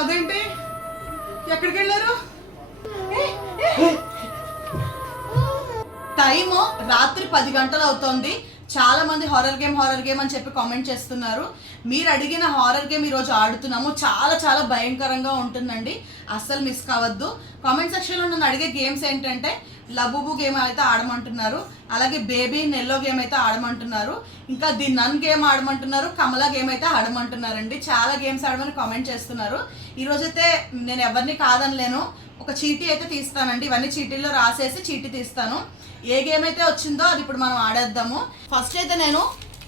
అదేంటి ఎక్కడికి వెళ్ళారు? టైము రాత్రి 10 గంటలు అవుతోంది. చాలా మంది హారర్ గేమ్ అని చెప్పి కామెంట్ చేస్తున్నారు. మీరు అడిగిన హారర్ గేమ్ ఈరోజు ఆడుతున్నాము. చాలా చాలా భయంకరంగా ఉంటుందండి, అస్సలు మిస్ కావద్దు. కామెంట్ సెక్షన్లో నన్ను అడిగే గేమ్స్ ఏంటంటే లబూబు గేమ్ అయితే ఆడమంటున్నారు, అలాగే బేబీ నెల్లో గేమ్ అయితే ఆడమంటున్నారు, ఇంకా ది నన్ గేమ్ ఆడమంటున్నారు, కమలా గేమ్ అయితే ఆడమంటున్నారండి. చాలా గేమ్స్ ఆడమని కామెంట్ చేస్తున్నారు. ఈరోజైతే నేను ఎవరిని కాదనలేను, ఒక చీటీ అయితే తీస్తానండి. ఇవన్నీ చీటీల్లో రాసేసి చీటీ తీస్తాను. ఏ గేమ్ అయితే వచ్చిందో అది ఇప్పుడు మనం ఆడేద్దాము. ఫస్ట్ అయితే నేను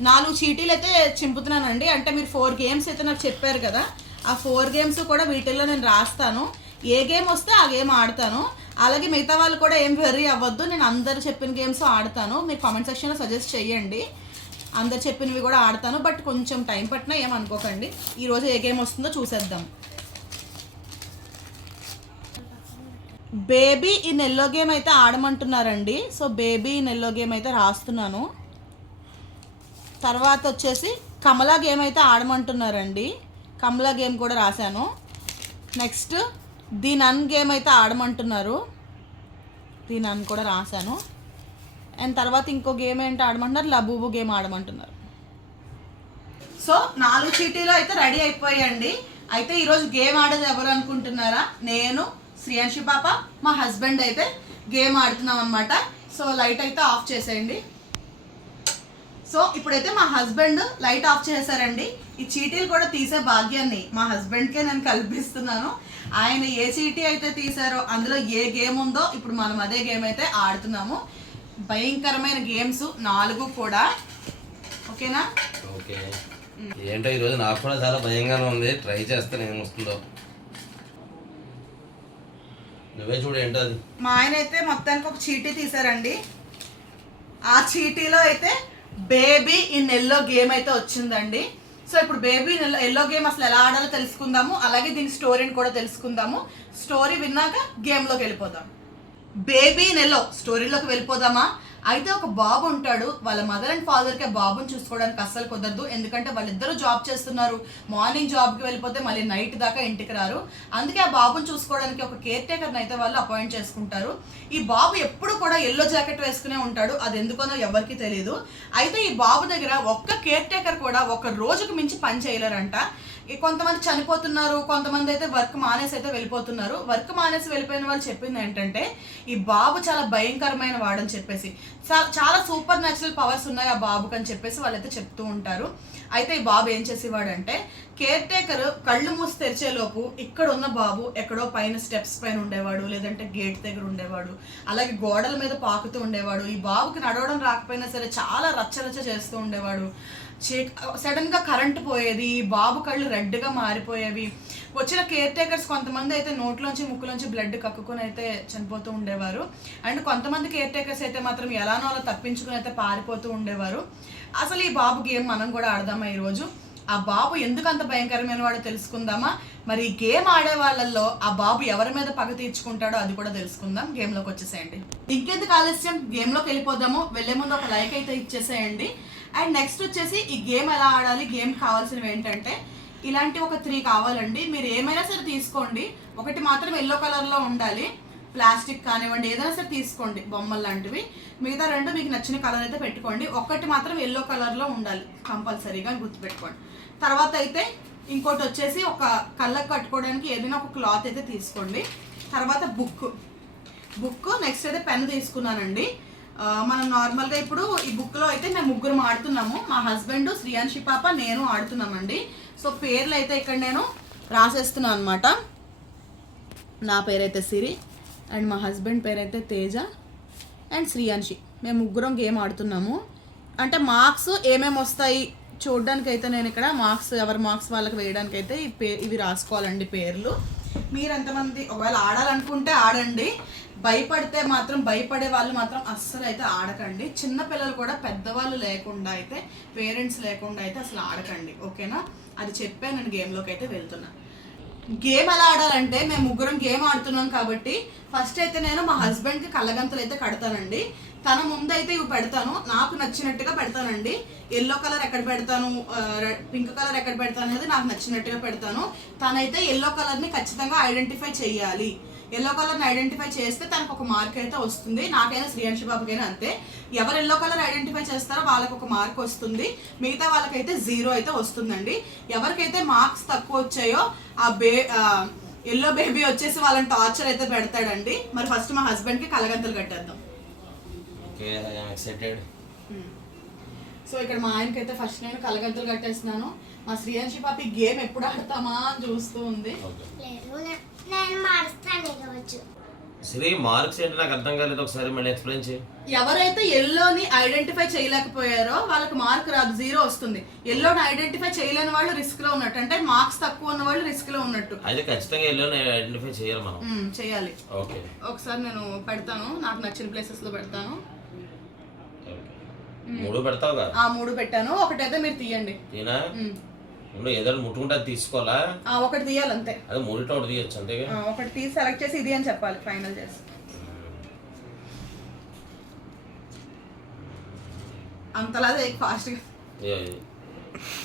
4 చీటీలు అయితే చింపుతున్నానండి. అంటే మీరు 4 గేమ్స్ అయితే నాకు చెప్పారు కదా, ఆ 4 గేమ్స్ కూడా వీటిల్లో నేను రాస్తాను. ఏ గేమ్ వస్తే ఆ గేమ్ ఆడతాను. అలాగే మిగతా వాళ్ళు కూడా ఏం వెర్రీ అవ్వద్దు, నేను అందరు చెప్పిన గేమ్స్ ఆడతాను. మీరు కామెంట్ సెక్షన్లో సజెస్ట్ చేయండి, అందరు చెప్పినవి కూడా ఆడతాను. బట్ కొంచెం టైం పట్టినా ఏమనుకోకండి. ఈరోజు ఏ గేమ్ వస్తుందో చూసేద్దాం. బేబీ ఇన్ ఎల్లో గేమ్ అయితే ఆడమంటున్నారండి. So baby in yellow game అయితే రాస్తున్నాను. తర్వాత వచ్చేసి కమలా గేమ్ అయితే ఆడమంటున్నారండి. కమలా గేమ్ కూడా రాశాను. నెక్స్ట్ ది నన్ గేమ్ అయితే ఆడమంటున్నారు, ది నన్ కూడా రాశాను. అండ్ తర్వాత ఇంకో గేమ్ ఏంటి ఆడమంటున్నారు, లబూబు గేమ్ ఆడమంటున్నారు. సో 4 చీటీలు అయితే రెడీ అయిపోయాయండి. అయితే ఈరోజు గేమ్ ఆడేది ఎవరు అనుకుంటున్నారా? నేను, శ్రీయాన్షి పాప, మా హస్బెండ్ అయితే గేమ్ ఆడుతున్నాం అనమాట. సో లైట్ అయితే ఆఫ్ చేసేయండి. సో ఇప్పుడైతే మా హస్బెండ్ లైట్ ఆఫ్ చేశారండి. ఈ చీటీలు కూడా తీసే భాగ్యాన్ని మా హస్బెండ్కే నేను కల్పిస్తున్నాను. ఆయన ఏ చీటీ అయితే తీసారో అందులో ఏ గేమ్ ఉందో ఇప్పుడు మనం అదే గేమ్ అయితే ఆడుతున్నాము. భయంకరమైన గేమ్స్ 4 కూడా. ఓకేనా? ఓకే. ఏంటో ఈరోజు నాకు కూడా చాలా భయంగానే ఉంది. ట్రై చేస్తాను ఏం వస్తుందో. నువ్వే చూడు ఏంటో అది. మా ఆయన అయితే మొత్తానికి ఒక చీటీ తీసారండి. ఆ చీటీలో అయితే బేబీ ఇన్ ఎల్లో గేమ్ అయితే వచ్చిందండి. సో ఇప్పుడు బేబీ ఇన్ ఎల్లో గేమ్ అసలు ఎలా ఆడాలో తెలుసుకుందాము, అలాగే దీని స్టోరీని కూడా తెలుసుకుందాము. స్టోరీ విన్నాక గేమ్లోకి వెళ్ళిపోదాం. బేబీ ఇన్ ఎల్లో స్టోరీలోకి వెళ్ళిపోదామా? అయితే ఒక బాబు ఉంటాడు, వాళ్ళ మదర్ అండ్ ఫాదర్కి బాబుని చూసుకోవడానికి అస్సలు కుదరదు. ఎందుకంటే వాళ్ళిద్దరూ జాబ్ చేస్తున్నారు. మార్నింగ్ జాబ్కి వెళ్ళిపోతే మళ్ళీ నైట్ దాకా ఇంటికి రారు. అందుకే ఆ బాబుని చూసుకోవడానికి ఒక కేర్ టేకర్ని అయితే వాళ్ళు అపాయింట్ చేసుకుంటారు. ఈ బాబు ఎప్పుడు కూడా ఎల్లో జాకెట్ వేసుకునే ఉంటాడు, అది ఎందుకనో ఎవరికి తెలియదు. అయితే ఈ బాబు దగ్గర ఒక్క కేర్ టేకర్ కూడా ఒక రోజుకు మించి పని చేయలేరంట. కొంతమంది చనిపోతున్నారు, కొంతమంది అయితే వర్క్ మానేసి అయితే వెళ్ళిపోతున్నారు. వర్క్ మానేసి వెళ్ళిపోయిన వాళ్ళు చెప్పింది ఏంటంటే ఈ బాబు చాలా భయంకరమైన వాడని చెప్పేసి, చాలా సూపర్ న్యాచురల్ పవర్స్ ఉన్నాయి ఆ బాబుకి అని చెప్పేసి వాళ్ళైతే చెప్తూ ఉంటారు. అయితే ఈ బాబు ఏం చేసేవాడంటే కేర్ టేకర్ కళ్ళు మూసి తెరిచేలోపు ఇక్కడ ఉన్న బాబు ఎక్కడో పైన స్టెప్స్ పైన ఉండేవాడు, లేదంటే గేట్ దగ్గర ఉండేవాడు, అలాగే గోడల మీద పాకుతూ ఉండేవాడు. ఈ బాబుకి నడవడం రాకపోయినా సరే చాలా రచ్చరచ్చ చేస్తూ ఉండేవాడు. సడన్గా కరెంటు పోయేది, ఈ బాబు కళ్ళు రెడ్గా మారిపోయేవి. వచ్చిన కేర్ టేకర్స్ కొంతమంది అయితే నోట్లోంచి ముక్కులోంచి బ్లడ్ కక్కుకొని అయితే చనిపోతూ ఉండేవారు. అండ్ కొంతమంది కేర్ టేకర్స్ అయితే మాత్రం ఎలానో అలా తప్పించుకుని అయితే పారిపోతూ ఉండేవారు. అసలు ఈ బాబు గేమ్ మనం కూడా ఆడదామా ఈరోజు? ఆ బాబు ఎందుకు అంత భయంకరమైన వాడో తెలుసుకుందామా? మరి ఈ గేమ్ ఆడే వాళ్ళల్లో ఆ బాబు ఎవరి మీద పగ తీర్చుకుంటాడో అది కూడా తెలుసుకుందాం. గేమ్లోకి వచ్చేసేయండి. ఇంకెందుకు ఆలస్యం, గేమ్లోకి వెళ్ళిపోదాము. వెళ్ళే ముందు ఒక లైక్ అయితే ఇచ్చేసేయండి. అండ్ నెక్స్ట్ వచ్చేసి ఈ గేమ్ ఎలా ఆడాలి, గేమ్ కావాల్సినవి ఏంటంటే ఇలాంటి ఒక 3 కావాలండి. మీరు ఏమైనా సరే తీసుకోండి, ఒకటి మాత్రం ఎల్లో కలర్లో ఉండాలి. ప్లాస్టిక్ కానివ్వండి, ఏదైనా సరే తీసుకోండి, బొమ్మలు లాంటివి. మిగతా 2 మీకు నచ్చిన కలర్ అయితే పెట్టుకోండి. ఒక్కటి మాత్రం ఎల్లో కలర్లో ఉండాలి కంపల్సరీగా, గుర్తుపెట్టుకోండి. తర్వాత అయితే ఇంకోటి వచ్చేసి ఒక కళ్ళకు కట్టుకోవడానికి ఏదైనా ఒక క్లాత్ అయితే తీసుకోండి. తర్వాత బుక్ నెక్స్ట్ అయితే పెన్ తీసుకున్నానండి. మనం నార్మల్గా ఇప్పుడు ఈ బుక్లో అయితే మేము 3 ఆడుతున్నాము. మా హస్బెండ్, శ్రీయాన్షి పాప, నేను ఆడుతున్నామండి. సో పేర్లు అయితే ఇక్కడ నేను రాసేస్తున్నాను అనమాట. నా పేరైతే సిరి, అండ్ మా హస్బెండ్ పేరైతే తేజ, అండ్ శ్రీయాన్షి. మేము 3 గేమ్ ఆడుతున్నాము. అంటే మార్క్స్ ఏమేమి వస్తాయి చూడడానికి అయితే నేను ఇక్కడ ఎవరి మార్క్స్ వాళ్ళకి వేయడానికి అయితే ఇవి రాసుకోవాలండి పేర్లు. మీరు ఎంతమంది ఒకవేళ ఆడాలనుకుంటే ఆడండి, భయపడే వాళ్ళు మాత్రం అస్సలు అయితే ఆడకండి. చిన్నపిల్లలు కూడా పెద్దవాళ్ళు లేకుండా అయితే, పేరెంట్స్ లేకుండా అయితే అసలు ఆడకండి. ఓకేనా? అది చెప్పే నేను గేమ్లోకి అయితే వెళ్తున్నా. గేమ్ ఎలా ఆడాలంటే మేము 3 గేమ్ ఆడుతున్నాం కాబట్టి ఫస్ట్ అయితే నేను మా హస్బెండ్కి కళ్ళగంతలు అయితే కడతానండి. తన ముందు అయితే ఇవి పెడతాను, నాకు నచ్చినట్టుగా పెడతానండి. ఎల్లో కలర్ ఎక్కడ పెడతాను, పింక్ కలర్ ఎక్కడ పెడతాను అనేది నాకు నచ్చినట్టుగా పెడతాను. తనైతే ఎల్లో కలర్ని ఖచ్చితంగా ఐడెంటిఫై చేయాలి. ఎల్లో కలర్ని ఐడెంటిఫై చేస్తే తనకు ఒక మార్క్ అయితే వస్తుంది. నాకైనా శ్రీయాంశి బాబుకైనా అంతే. ఎవరు ఎల్లో కలర్ ఐడెంటిఫై చేస్తారో వాళ్ళకు ఒక మార్క్ వస్తుంది, మిగతా వాళ్ళకైతే 0 అయితే వస్తుందండి. ఎవరికైతే మార్క్స్ తక్కువ వచ్చాయో ఆ ఎల్లో బేబీ వచ్చేసి వాళ్ళని టార్చర్ అయితే పెడతాడండి. మరి ఫస్ట్ మా హస్బెండ్కి కలగంతలు కట్టేద్దాం. Okay, I am excited. So ఇక్కడ మా ఆయనకైతే ఫస్ట్ నేను కలగంతలు కట్టేస్తున్నాను. మా శ్రీయాంశి పాపి గేమ్ ఎప్పుడు ఆడతామా అని చూస్తూ ఉంది. శ్రీ మార్క్స్ ఏంటి నాకు అర్థం కాలేదు, ఒకసారి మళ్ళీ ఎక్స్ప్లెయిన్ చేయి. ఎవరైతే ఎల్లోని ఐడెంటిఫై చేయలేకపోయారో వాళ్ళకి మార్క్ రాదు, 0 వస్తుంది. ఎల్లోని ఐడెంటిఫై చేయలేని వాళ్ళు రిస్క్ లో ఉన్నట్టు, అంటే మార్క్స్ తక్కువ ఉన్న వాళ్ళు రిస్క్ లో ఉన్నట్టు. అయితే ఖచ్చితంగా ఎల్లోని ఐడెంటిఫై చేయాలి మనం. చేయాలి. ఓకే, ఒకసారి నేను పెడతాను, నాకు నచ్చిన ప్లేసెస్ లో పెడతాను. 3 పెడతావుగా? 3 పెట్టాను, ఒకటైతే మీరు తీయండి. తీనా? ఏదైనా ముట్టుకుంటే అది తీసుకోవాలా? ఒకటి తీయాలి అంతే. అది 3 ఒకటి తీయచ్చు అంతేగా? ఒకటి తీసి సెలెక్ట్ చేసి ఇది అని చెప్పాలి ఫైనల్ చేసి. అంతలా ఫాస్ట్ గా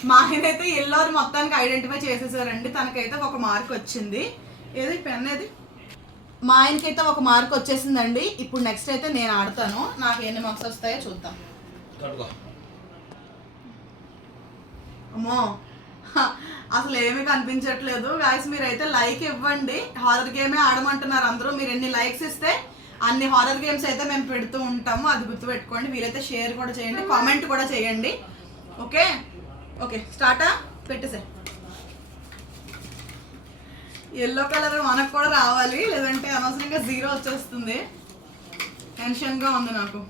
మా ఆయన అయితే ఎల్లో మొత్తానికి ఐడెంటిఫై చేసేసారండి. తనకైతే ఒక మార్క్ వచ్చింది. ఏది పెన్ ఏది? మా ఆయనకైతే ఒక మార్క్ వచ్చేసిందండి. ఇప్పుడు నెక్స్ట్ అయితే నేను ఆడతాను, నాకు ఎన్ని మార్క్స్ వస్తాయో చూద్దాం. అమ్మో అసలు ఏమీ కనిపించట్లేదు గాయస్. మీరైతే లైక్ ఇవ్వండి. హారర్ గేమే ఆడమంటున్నారు అందరూ. మీరు ఎన్ని లైక్స్ ఇస్తే అన్ని హారర్ గేమ్స్ అయితే మేము పెడుతూ ఉంటాము, అది గుర్తుపెట్టుకోండి. వీలైతే షేర్ కూడా చేయండి, కామెంట్ కూడా చేయండి. ఓకే ఓకే స్టార్టా? పెట్టేసే. ఎల్లో కలర్ మనకు కూడా రావాలి, లేదంటే అనవసరంగా 0 వచ్చేస్తుంది. టెన్షన్గా ఉంది నాకు.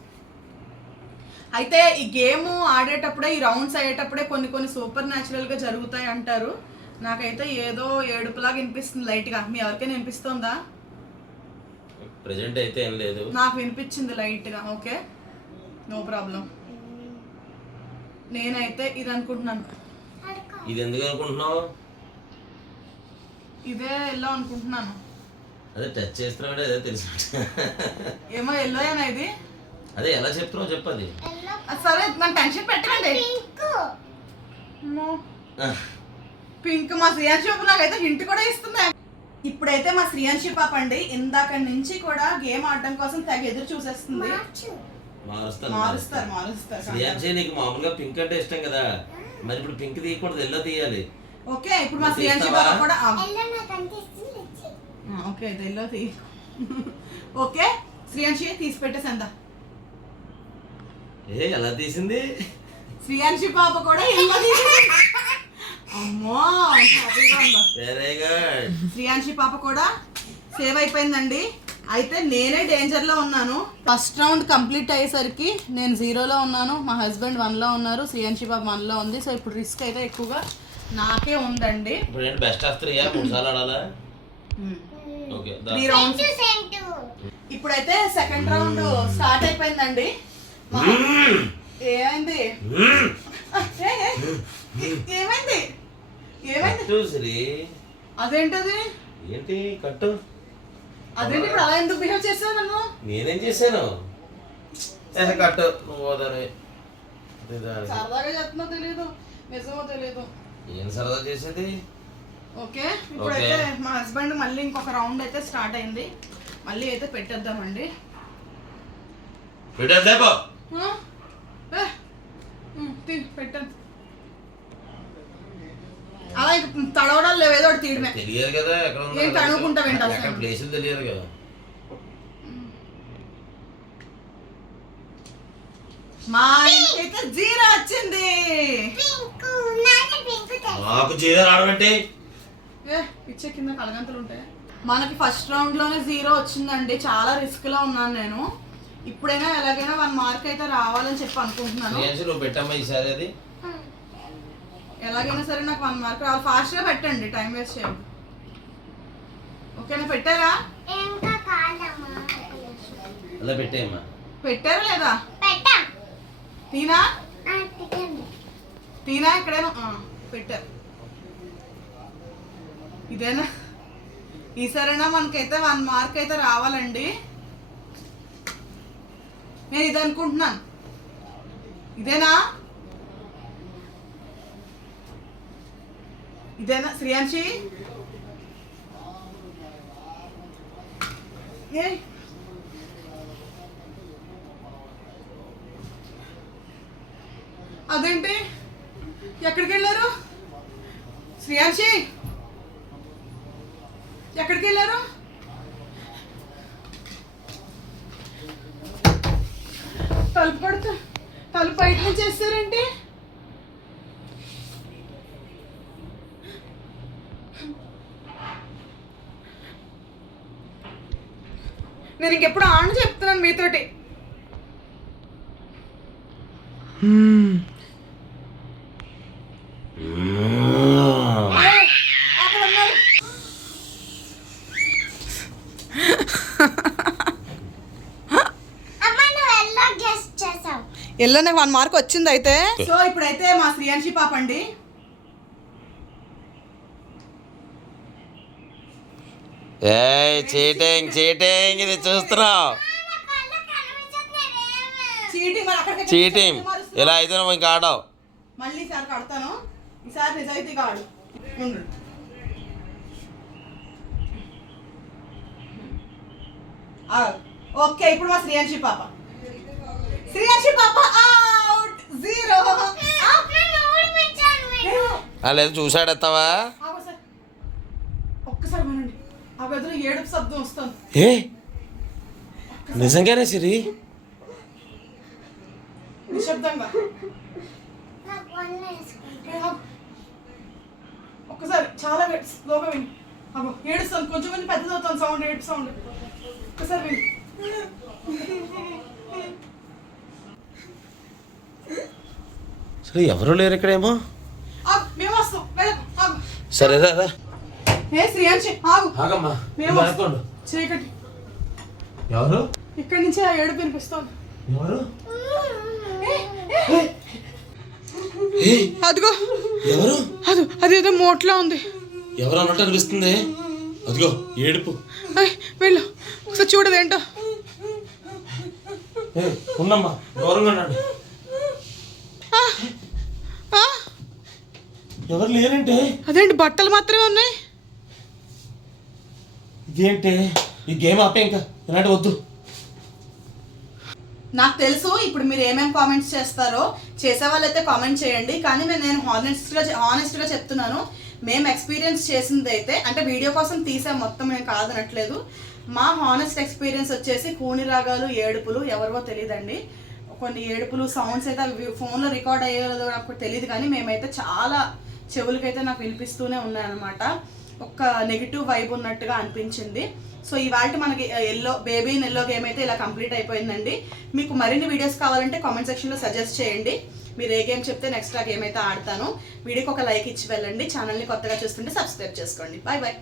అయితే ఈ గేమ్ ఆడేటప్పుడే, ఈ రౌండ్స్ అయ్యేటప్పుడే కొన్ని సూపర్ న్యాచురల్గా జరుగుతాయి అంటారు. నాకైతే ఏదో ఏడుపులాగా వినిపిస్తుంది లైట్గా. మీ ఎవరికైనా వినిపిస్తుందా? ప్రెజెంట్ అయితే ఏం లేదు, నాకు వినిపించింది లైట్గా. Okay no problem. నేనైతే ఇది అనుకుంటున్నాను. ఇది ఎందుకు అనుకుంటున్నావు? ఇదే ఎల్లో అనుకుంటున్నాను. అదే టచ్ చేస్తున్నావు, అదే తెలుసు. ఏమో ఎల్లో ఏనా ఇది? అదే ఎలా చెప్తున్నావు చెప్పది. సరే నన్ను టెన్షన్ పెట్టకండి. పింక్ మా శ్రీయాంశి పాప నాకైతే హింట్ కూడా ఇస్తుంది. ఇప్పుడైతే మా శ్రీయాంశి పాప అండి ఇందాక నుంచి కూడా గేమ్ ఆడటం కోసం తెగ ఎదురు చూసేస్తుంది. మారుస్తారు. శ్రీయాంశి నీకు మామూలుగా పింక్ అంటే ఇష్టం కదా, మరి ఇప్పుడు పింక్ తీయకూడదు, ఎల్లో తీయాలి. ఓకే ఇప్పుడు మా శ్రీయాంశి పాప కూడా ఓకే ఇది ఎల్లో తీ. ఓకే శ్రీయాంశి తీసి పెట్టేసందా. ఎలా తీసింది? శ్రీయాంశి పాప కూడా ఎల్లో తీసింది. అమ్మో వెరీ గుడ్. శ్రీయాంశి పాప కూడా సేవ్ అయిపోయిందండి. అయితే నేనే డేంజర్ లో ఉన్నాను. ఫస్ట్ రౌండ్ కంప్లీట్ అయ్యేసరికి నేను 0లో ఉన్నాను, మా హస్బెండ్ 1లో ఉన్నారు, శ్రీయాంశి పాప 1లో ఉంది. సో ఇప్పుడు రిస్క్ అయితే ఎక్కువగా నాకే ఉందండి. ఇప్పుడు ఏంటి బెస్ట్ ఆఫ్ 3 3 సార్లు ఆడాలా? Okay 3 rounds. ఇప్పుడైతే సెకండ్ రౌండ్ స్టార్ట్ అయిపోయిందండి. ఏమైంది? ఏమైంది? అదేంటది? ఏంటి కట్టు? అదేంటి ఇప్పుడు అలా ఎందుకు బిహేవ్ చేసావు నన్ను? నేనేం చేశాను? కట్టు నువ్వు సరదాగా చెప్తున్నా తెలీదు, నిజమో తెలీదు. ఏం సరదా చేసేది? ఓకే ఇప్పుడైతే మా హస్బెండ్ మళ్ళీ ఇంకొక రౌండ్ అయితే స్టార్ట్ అయింది. మళ్ళీ అయితే పెట్టేద్దామండి. పెట్టద్దు అలా తడవడాలు లేవు, ఏదో తీయడమే. తెలియదు కదా ఏం తడుముకుంటా వింటా ప్లేసులు తెలియదు కదా. మా అయితే 0 వచ్చింది. నాకు 0 రావడం పిచ్చే కింద కలగంతలు ఉంటాయి. మనకి ఫస్ట్ రౌండ్ లోనే 0 వచ్చిందండి. చాలా రిస్క్ లో ఉన్నాను నేను. ఇప్పుడైనా ఎలాగైనా 1 మార్క్ అయితే రావాలని చెప్పి అనుకుంటున్నాను. నువ్వు పెట్టమ్మా ఈసారి, అది ఎలాగైనా సరే నాకు 1 మార్క్ రావాలి. ఫాస్ట్ గా పెట్టండి, టైం వేస్ట్ చేయండి. ఓకేనా? పెట్టారా? అలా పెట్టేయమ్మా. పెట్టారా లేదా? తీనా తీనా ఇక్కడేనా పెట్టారు. ఇదేనా? ఈసారైనా మనకైతే 1 మార్క్ అయితే రావాలండి. నేను ఇది అనుకుంటున్నాను. ఇదేనా శ్రీయాంశి? అదేంటి, ఎక్కడికి వెళ్ళారు శ్రీయాంశి? ఎక్కడికి వెళ్ళారు? తలుపు కొడుతూ తలుపు బయట నుంచి చేస్తారేంటి? నేను ఇంకెప్పుడు ఆన్ చెప్తున్నాను మీతోటి. అక్కడ ఉన్నారు. ఎల్లో నాకు 1 మార్క్ వచ్చింది అయితే. సో ఇప్పుడైతే మా శ్రీయాంశి పాప అండి. చీటింగ్ చీటింగ్ ఇది చూస్తున్నావు. చీటింగ్ ఇలా అయితే నువ్వు ఇంకా ఆడవు. మళ్ళీ ఈసారి కడతాను. ఈసారి నిజాయితీగా ఆడు. ఓకే, ఇప్పుడు మా శ్రీయాంశి పాప. శ్రీయాంశి పాప అవుట్. 0. లేదు చూసాడెత్తావా? ఒక్కసారి వినండి, ఆ గదిలో ఏడుపు శబ్దం వస్తుంది. ఏ నిజంగానే సిరి? నిశ్శబ్దంగా ఒక్కసారి చాలా స్లోగా విని. అబ్బో ఏడుస్తాను, కొంచెం కొంచెం పెద్దది అవుతాను సౌండ్, ఏడుపు సౌండ్. ఒక్కసారి విని. సరే ఎవరు లేరు ఇక్కడేమో. మేము వస్తాం, వెళ్ళకు. సరే రా. ఏ శ్రీయాంశి ఆగు. ఆగమ్మా. మేము చీకటి. ఎవరు? ఇక్కడి నుంచి ఆ ఏడుపు వినిపిస్తోంది. ఎవరు? అదిగో. ఎవరు? అదేదో మోట్లో ఉంది. ఎవరు అన్నట్టు అనిపిస్తుంది. అదిగో ఏడుపు. వెళ్ళు ఒకసారి చూడదేంటో. ఉన్నమ్మా, దూరంగా ఉండండి. ఎవరు లేరంటే? అదేంటి బట్టలు మాత్రమే ఉన్నాయి. ఇదేంటి? ఈ గేమ్ ఆపే, ఇంకా ఇలాంటి వద్దు. నాకు తెలుసు ఇప్పుడు మీరు ఏమేమి కామెంట్స్ చేస్తారో. చేసే వాళ్ళైతే కామెంట్ చేయండి, కానీ నేను హానెస్ట్గా చెప్తున్నాను. మేము ఎక్స్పీరియన్స్ చేసింది అయితే, అంటే వీడియో కోసం తీసాం మొత్తం, నేను కాదనట్లేదు. మా హానెస్ట్ ఎక్స్పీరియన్స్ వచ్చేసి కూని రాగాలు, ఏడుపులు. ఎవరివో తెలియదండి, కొన్ని ఏడుపులు సౌండ్స్ అయితే అవి ఫోన్లో రికార్డ్ అయ్యేదో నాకు తెలియదు, కానీ మేమైతే చాలా చెవులకైతే నాకు వినిపిస్తూనే ఉన్నాయన్నమాట. ఒక నెగిటివ్ వైబ్ ఉన్నట్టుగా అనిపించింది. సో ఇవాళ మనకి బేబీ ఇన్ ఎల్లో గేమ్ అయితే ఇలా కంప్లీట్ అయిపోయిందండి. మీకు మరిన్ని వీడియోస్ కావాలంటే కామెంట్ సెక్షన్లో సజెస్ట్ చేయండి. మీరు ఏ గేమ్ చెప్తే నెక్స్ట్ ఆ గేమ్ అయితే ఆడతాను. వీడియోకి ఒక లైక్ ఇచ్చి వెళ్ళండి. ఛానల్ని కొత్తగా చూస్తుంటే సబ్స్క్రైబ్ చేసుకోండి. Bye bye.